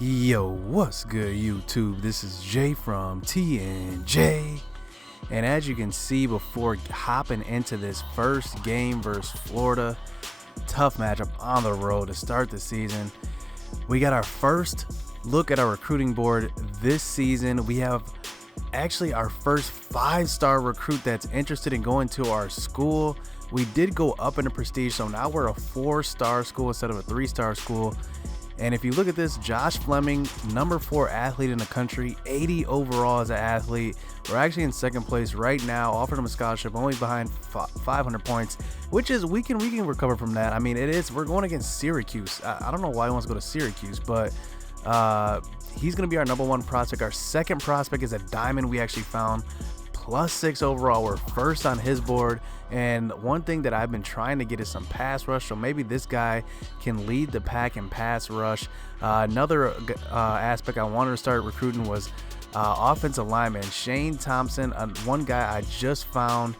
Yo, what's good, YouTube? This is Jay from TNJ. And as you can see, before hopping into this first game versus Florida, tough matchup on the road to start the season, we got our first look at our recruiting board this season. We have actually our first 5-star recruit that's interested in going to our school. We did go up in the prestige, so now we're a 4-star school instead of a 3-star school. And if you look at this, Josh Fleming, number 4 athlete in the country, 80 overall as an athlete. We're actually in second place right now, offered him a scholarship, only behind 500 points, which is we can recover from that. I mean, we're going against Syracuse. I don't know why he wants to go to Syracuse, but he's going to be our number 1 prospect. Our second prospect is a diamond we actually found, +6 overall. We're first on his board. And one thing that I've been trying to get is some pass rush, so maybe this guy can lead the pack in pass rush. Another aspect I wanted to start recruiting was offensive lineman. Shane Thompson, one guy I just found,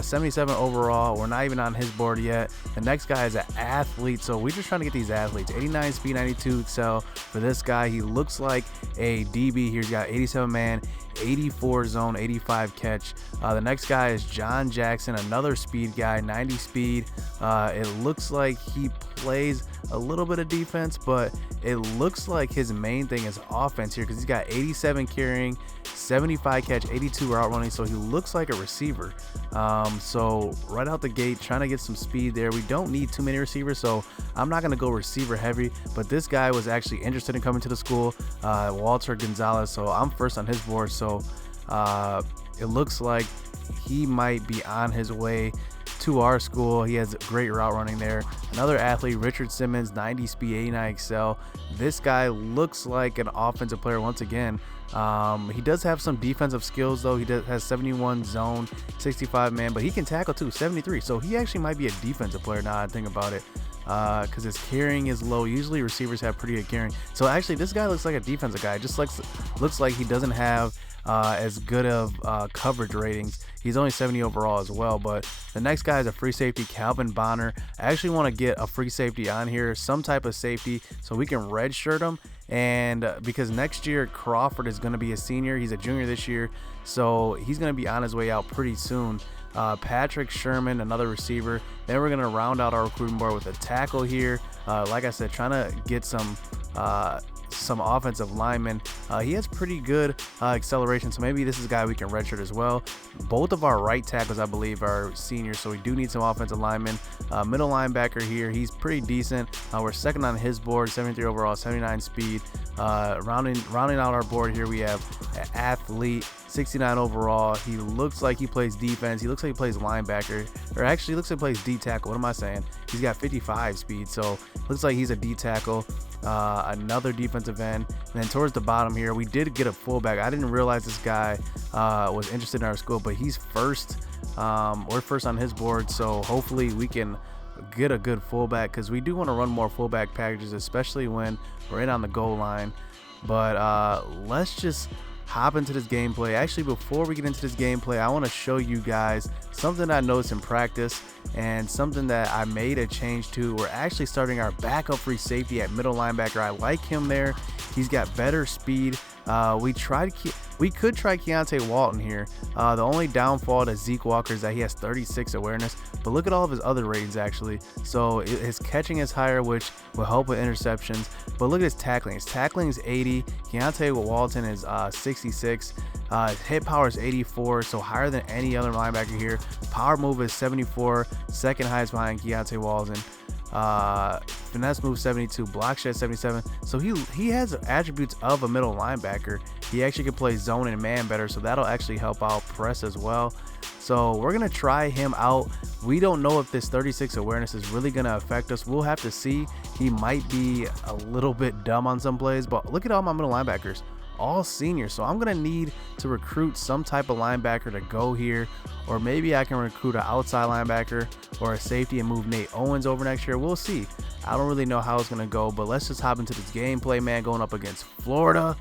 77 overall. We're not even on his board yet. The next guy is an athlete, so we're just trying to get these athletes. 89 speed, 92 excel for this guy. He looks like a DB here. He's got 87 man, 84 zone, 85 catch. The next guy is John Jackson, another speed guy, 90 speed. It looks like he plays a little bit of defense, but it looks like his main thing is offense here because he's got 87 carrying, 75 catch, 82 route running, so he looks like a receiver. So right out the gate, trying to get some speed there. We don't need too many receivers, so I'm not going to go receiver heavy, but this guy was actually interested in coming to the school, Walter Gonzalez, so I'm first on his board. So it looks like he might be on his way to our school. He has great route running there. Another athlete, Richard Simmons, 90 speed, 89 excel. This guy looks like an offensive player once again. He does have some defensive skills though. He has 71 zone, 65 man, but he can tackle too, 73. So he actually might be a defensive player now I think about it, because his carrying is low. Usually receivers have pretty good carrying. So actually this guy looks like a defensive guy. Just looks like he doesn't have as good of coverage ratings. He's only 70 overall as well. But the next guy is a free safety, Calvin Bonner. I actually want to get a free safety on here, some type of safety, so we can redshirt him. And because next year Crawford is going to be a senior, he's a junior this year, so he's going to be on his way out pretty soon. Patrick Sherman, another receiver. Then we're going to round out our recruiting board with a tackle here. Like I said, trying to get some offensive linemen. He has pretty good acceleration, so maybe this is a guy we can redshirt as well. Both of our right tackles, I believe, are seniors, so we do need some offensive linemen. Middle linebacker here, he's pretty decent. We're second on his board, 73 overall, 79 speed. Rounding out our board here, we have an athlete, 69 overall. He looks like he plays defense. He looks like he plays linebacker, or actually looks like he plays D tackle. What am I saying? He's got 55 speed, so looks like he's a D tackle. Another defensive end. And then towards the bottom here, we did get a fullback. I didn't realize this guy was interested in our school, but he's first. We're first on his board, so hopefully we can get a good fullback, because we do want to run more fullback packages, especially when we're in on the goal line. But let's just hop into this gameplay. Actually, before we get into this gameplay, I want to show you guys something I noticed in practice and something that I made a change to. We're actually starting our backup free safety at middle linebacker. I like him there. He's got better speed. We could try Keontae Walton here. The only downfall to Zeke Walker is that he has 36 awareness, but look at all of his other ratings actually. So his catching is higher, which will help with interceptions. But look at his tackling. His tackling is 80. Keontae Walton is 66. Hit power is 84, so higher than any other linebacker here. Power move is 74, second highest behind Keontae Walton. Finesse move 72, block shed 77. So he has attributes of a middle linebacker. He actually can play zone and man better, so that'll actually help out press as well. So we're gonna try him out. We don't know if this 36 awareness is really gonna affect us. We'll have to see. He might be a little bit dumb on some plays, but look at all my middle linebackers, all seniors. So I'm gonna need to recruit some type of linebacker to go here, or maybe I can recruit an outside linebacker or a safety and move Nate Owens over next year. We'll see. I don't really know how it's gonna go, but let's just hop into this gameplay, man. Going up against Florida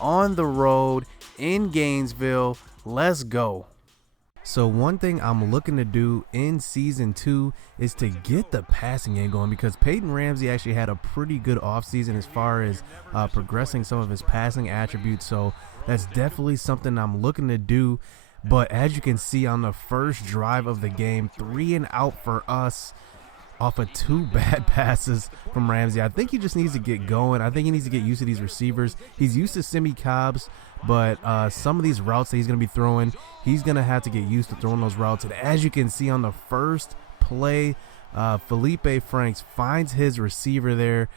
on the road in Gainesville. Let's go. So one thing I'm looking to do in season 2 is to get the passing game going, because Peyton Ramsey actually had a pretty good offseason as far as progressing some of his passing attributes. So that's definitely something I'm looking to do. But as you can see on the first drive of the game, 3 and out for us off of 2 bad passes from Ramsey. I think he just needs to get going. I think he needs to get used to these receivers. He's used to Simi Cobbs, but some of these routes that he's going to be throwing, he's going to have to get used to throwing those routes. And as you can see on the first play, Felipe Franks finds his receiver there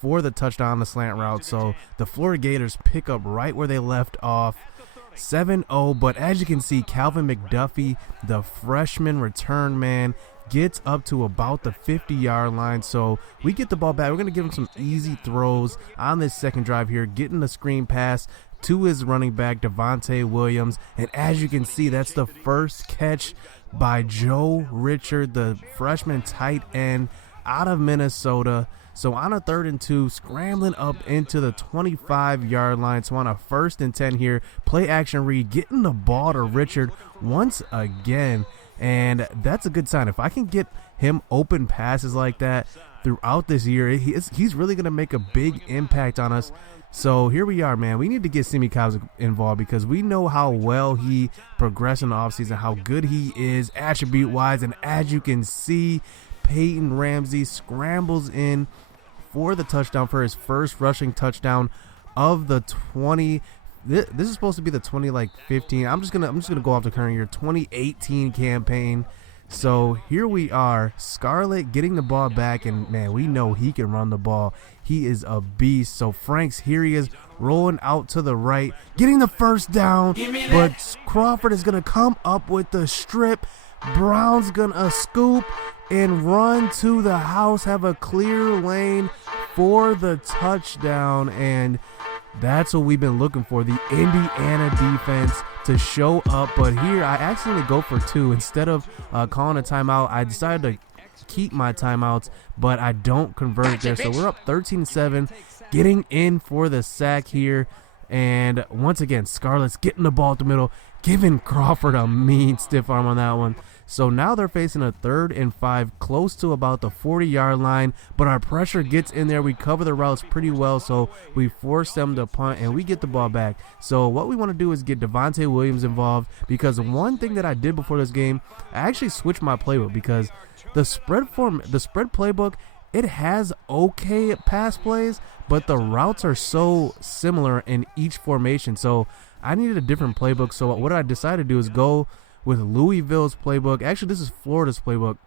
for the touchdown on the slant route. So the Florida Gators pick up right where they left off, 7-0. But as you can see, Calvin McDuffie, the freshman return man, gets up to about the 50-yard line. So we get the ball back. We're going to give him some easy throws on this second drive here, getting the screen pass to his running back, Devontae Williams. And as you can see, that's the first catch by Joe Richard, the freshman tight end out of Minnesota. So on a 3rd and 2, scrambling up into the 25-yard line. So on a 1st and 10 here, play action read, getting the ball to Richard once again. And that's a good sign. If I can get him open passes like that throughout this year, he's really going to make a big impact on us. So here we are, man. We need to get Simi Cobbs involved, because we know how well he progressed in the offseason, how good he is attribute-wise. And as you can see, Peyton Ramsey scrambles in for the touchdown, for his first rushing touchdown of the 20. This is supposed to be the 2015. I'm just gonna go off the current year, 2018 campaign. So here we are, Scarlett getting the ball back, and man, we know he can run the ball. He is a beast. So Franks, here he is, rolling out to the right, getting the first down, but Crawford is gonna come up with the strip. Brown's gonna scoop and run to the house, have a clear lane for the touchdown. And that's what we've been looking for, the Indiana defense to show up. But here I actually go for 2. Instead of calling a timeout, I decided to keep my timeouts, but I don't convert it there. So we're up 13-7, getting in for the sack here. And once again, Scarlett's getting the ball at the middle, giving Crawford a mean stiff arm on that one. So now they're facing a 3rd and 5, close to about the 40-yard line, but our pressure gets in there. We cover the routes pretty well, so we force them to punt, and we get the ball back. So what we want to do is get Devontae Williams involved, because one thing that I did before this game, I actually switched my playbook, because the spread playbook, it has okay pass plays, but the routes are so similar in each formation. So I needed a different playbook. So what I decided to do is go with Louisville's playbook. Actually, this is Florida's playbook.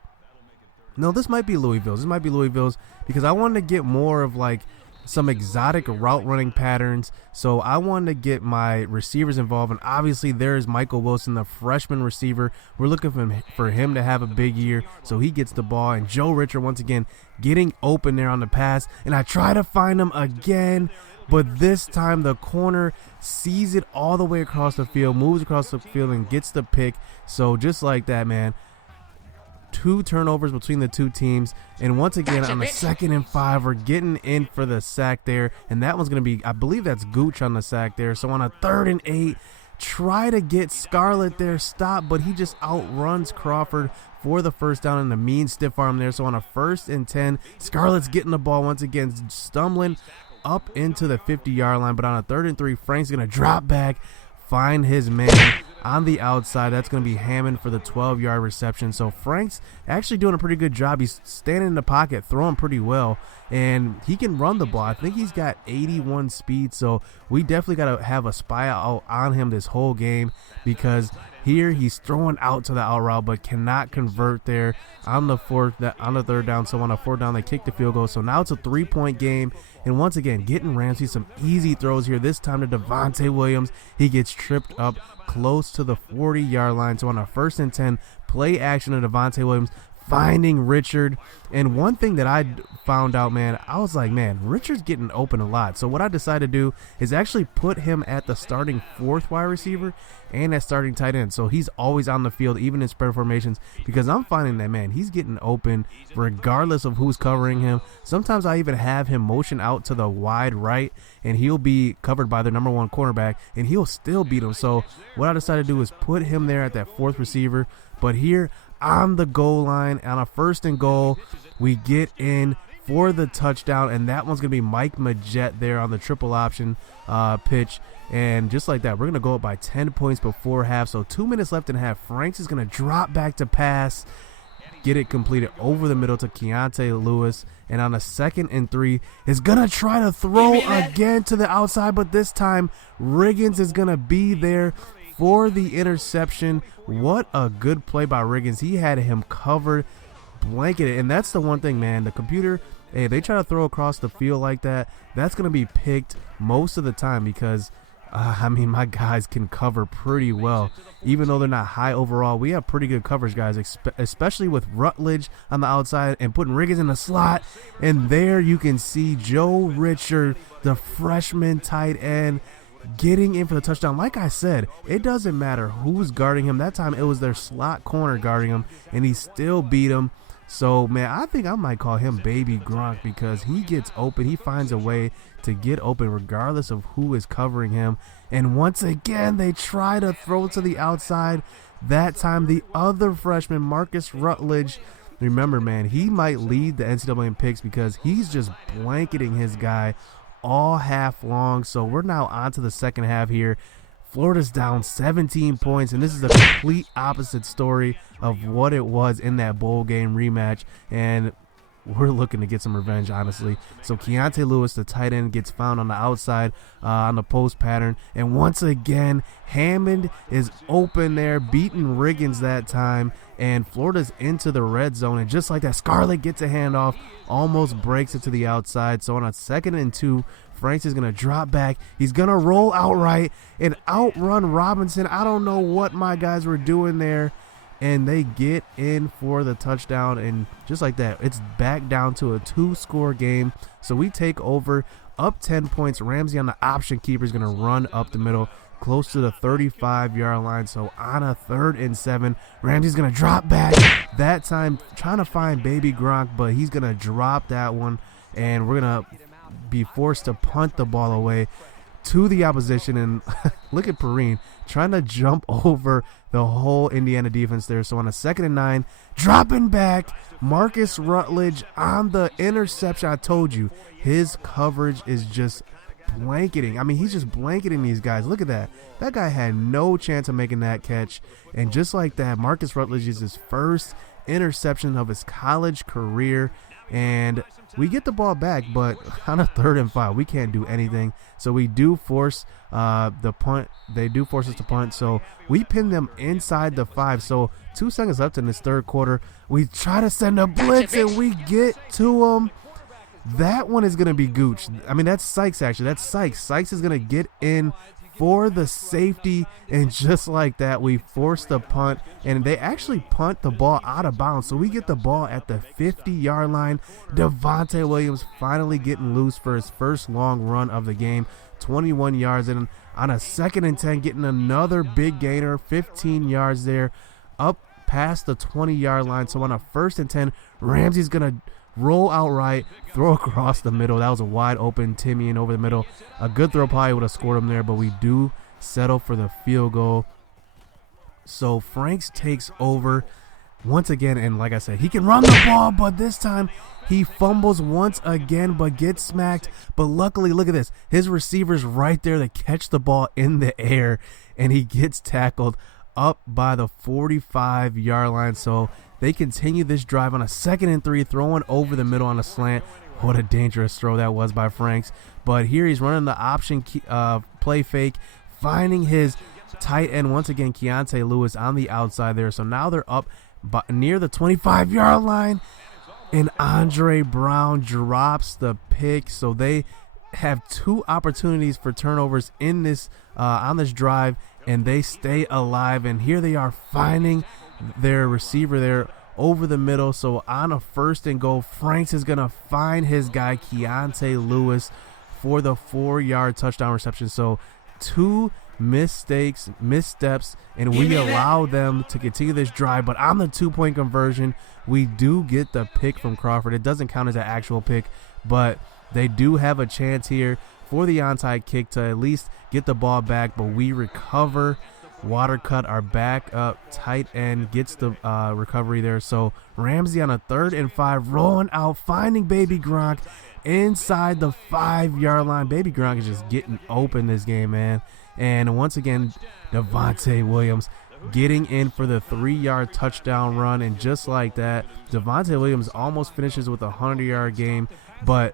No, this might be Louisville's. This might be Louisville's, because I wanted to get more of like some exotic route running patterns. So I wanted to get my receivers involved, and obviously there is Michael Wilson, the freshman receiver. We're looking for him to have a big year, so he gets the ball. And Joe Richard once again getting open there on the pass, and I try to find him again, but this time the corner sees it all the way across the field, moves across the field, and gets the pick. So just like that, man, 2 turnovers between the 2 teams. And once again, on the 2nd and 5, we're getting in for the sack there. And that one's going to be, I believe that's Gooch on the sack there. So on a 3rd and 8, try to get Scarlett there, stop, but he just outruns Crawford for the first down and a mean stiff arm there. So on a 1st and 10, Scarlett's getting the ball once again, stumbling up into the 50-yard line. But on a 3rd and 3, Frank's going to drop back, find his man on the outside. That's going to be Hammond for the 12-yard reception. So Frank's actually doing a pretty good job. He's standing in the pocket, throwing pretty well, and he can run the ball. I think he's got 81 speed, so we definitely got to have a spy out on him this whole game, because here he's throwing out to the out route but cannot convert there on the 3rd down. So on a 4th down, they kick the field goal. So now it's a 3-point game. And once again, getting Ramsey some easy throws here. This time to Devontae Williams. He gets tripped up close to the 40-yard line. So on a 1st and 10, play action to Devontae Williams. finding Richard. And one thing that I found out, man, I was like, man, Richard's getting open a lot. So what I decided to do is actually put him at the starting 4th wide receiver and at starting tight end. So he's always on the field, even in spread formations, because I'm finding that, man, he's getting open regardless of who's covering him. Sometimes I even have him motion out to the wide right, and he'll be covered by the number 1 cornerback, and he'll still beat him. So what I decided to do is put him there at that 4th receiver. But here on the goal line, on a 1st and goal, we get in for the touchdown, and that one's going to be Mike Majette there on the triple option pitch. And just like that, we're going to go up by 10 points before half. So 2 minutes left in half. Franks is going to drop back to pass, get it completed over the middle to Keontae Lewis. And on a 2nd and 3, is going to try to throw again to the outside, but this time Riggins is going to be there for the interception. What a good play by Riggins. He had him covered, blanketed. And that's the one thing, man. The computer, hey, they try to throw across the field like that, that's going to be picked most of the time because my guys can cover pretty well. Even though they're not high overall, we have pretty good coverage, guys, especially with Rutledge on the outside and putting Riggins in the slot. And there you can see Joe Richard, the freshman tight end, getting in for the touchdown. Like I said, it doesn't matter who's guarding him. That time it was their slot corner guarding him, and he still beat him. So, man, I think I might call him Baby Gronk because he gets open. He finds a way to get open regardless of who is covering him. And once again, they try to throw to the outside. That time, the other freshman, Marcus Rutledge, remember, man, he might lead the NCAA in picks because he's just blanketing his guy all half long. So we're now on to the second half here. Florida's down 17 points, and this is a complete opposite story of what it was in that bowl game rematch, and we're looking to get some revenge, honestly. So Keontae Lewis, the tight end, gets found on the outside on the post pattern, and once again, Hammond is open there, beating Riggins that time, and Florida's into the red zone, and just like that, Scarlett gets a handoff, almost breaks it to the outside. So on a 2nd and 2, Franks is going to drop back. He's going to roll outright and outrun Robinson. I don't know what my guys were doing there. And they get in for the touchdown. And just like that, it's back down to a 2-score game. So we take over up 10 points. Ramsey on the option keeper is going to run up the middle close to the 35-yard line. So on a 3rd and 7, Ramsey's going to drop back. That time trying to find Baby Gronk, but he's going to drop that one. And we're going to be forced to punt the ball away to the opposition. And look at Perrine trying to jump over the whole Indiana defense there. So on a 2nd and 9, dropping back, Marcus Rutledge on the interception. I told you, his coverage is just blanketing. I mean, he's just blanketing these guys. Look at that. That guy had no chance of making that catch. And just like that, Marcus Rutledge is his first interception of his college career. And we get the ball back, but on a 3rd and 5, we can't do anything. So we do force the punt. They do force us to punt. So we pin them inside the 5. So 2 seconds left in this 3rd quarter. We try to send a blitz, and we get to them. That one is going to be Gooch. I mean, that's Sykes, actually. That's Sykes. Sykes is going to get in for the safety, and just like that, we force the punt, and they actually punt the ball out of bounds. So we get the ball at the 50-yard line. Devontae Williams finally getting loose for his first long run of the game, 21 yards, and on a 2nd and 10, getting another big gainer, 15 yards there, up past the 20-yard line. So on a 1st and 10, Ramsey's going to roll outright, throw across the middle. That was a wide open Timian over the middle. A good throw probably would have scored him there, but we do settle for the field goal. So Franks takes over once again, and like I said, he can run the ball, but this time he fumbles once again, but gets smacked. But luckily, look at this. His receiver's right there to catch the ball in the air, and he gets tackled up by the 45-yard line. So they continue this drive on a 2nd and 3, throwing over the middle on a slant. What a dangerous throw that was by Franks. But here he's running the option play fake, finding his tight end once again, Keontae Lewis, on the outside there. So now they're up near the 25-yard line, and Andre Brown drops the pick. So they have 2 opportunities for turnovers in this on this drive, and they stay alive. And here they are finding their receiver there over the middle. So on a 1st and goal, Franks is going to find his guy, Keontae Lewis, for the 4-yard touchdown reception. So 2 missteps, and we allow them to continue this drive. But on the 2-point conversion, we do get the pick from Crawford. It doesn't count as an actual pick, but they do have a chance here for the onside kick to at least get the ball back, but we recover. Watercut, our backup tight end, gets the recovery there. So Ramsey on a 3rd and 5, rolling out, finding Baby Gronk inside the 5-yard line. Baby Gronk is just getting open this game, man. And once again, Devontae Williams getting in for the 3-yard touchdown run. And just like that, Devontae Williams almost finishes with a 100-yard game. But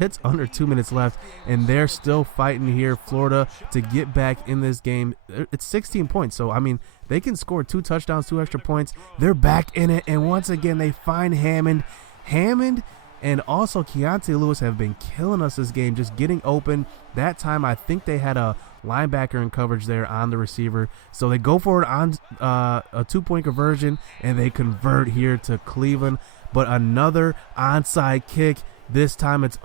that's under 2 minutes left, and they're still fighting here, Florida, to get back in this game. It's 16 points, so, I mean, they can score 2 touchdowns, 2 extra points. They're back in it, and once again, they find Hammond and also Keontae Lewis have been killing us this game, just getting open. That time, I think they had a linebacker in coverage there on the receiver. So they go for it on a 2-point conversion, and they convert here to Cleveland. But another onside kick. This time it's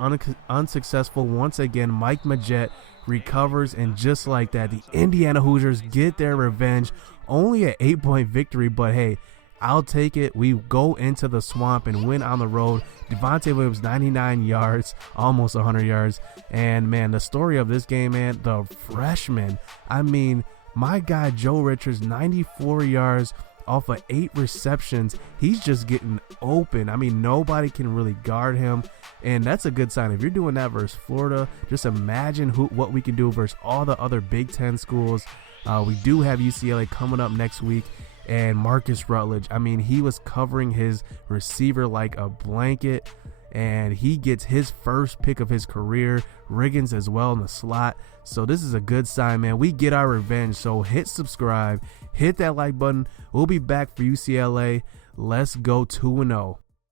unsuccessful. Once again, Mike Majette recovers, and just like that, the Indiana Hoosiers get their revenge. Only an 8-point victory, but hey, I'll take it. We go into the swamp and win on the road. Devontae Williams, 99 yards, almost 100 yards. And, man, the story of this game, man, the freshman. I mean, my guy Joe Richards, 94 yards off of 8 receptions. He's just getting open. I mean, nobody can really guard him, and that's a good sign. If you're doing that versus Florida, just imagine what we can do versus all the other Big Ten schools. We do have UCLA coming up next week, and Marcus Rutledge, I mean, he was covering his receiver like a blanket, and he gets his first pick of his career. Riggins as well in the slot. So this is a good sign, man. We get our revenge. So hit subscribe, hit that like button. We'll be back for UCLA. Let's go 2-0.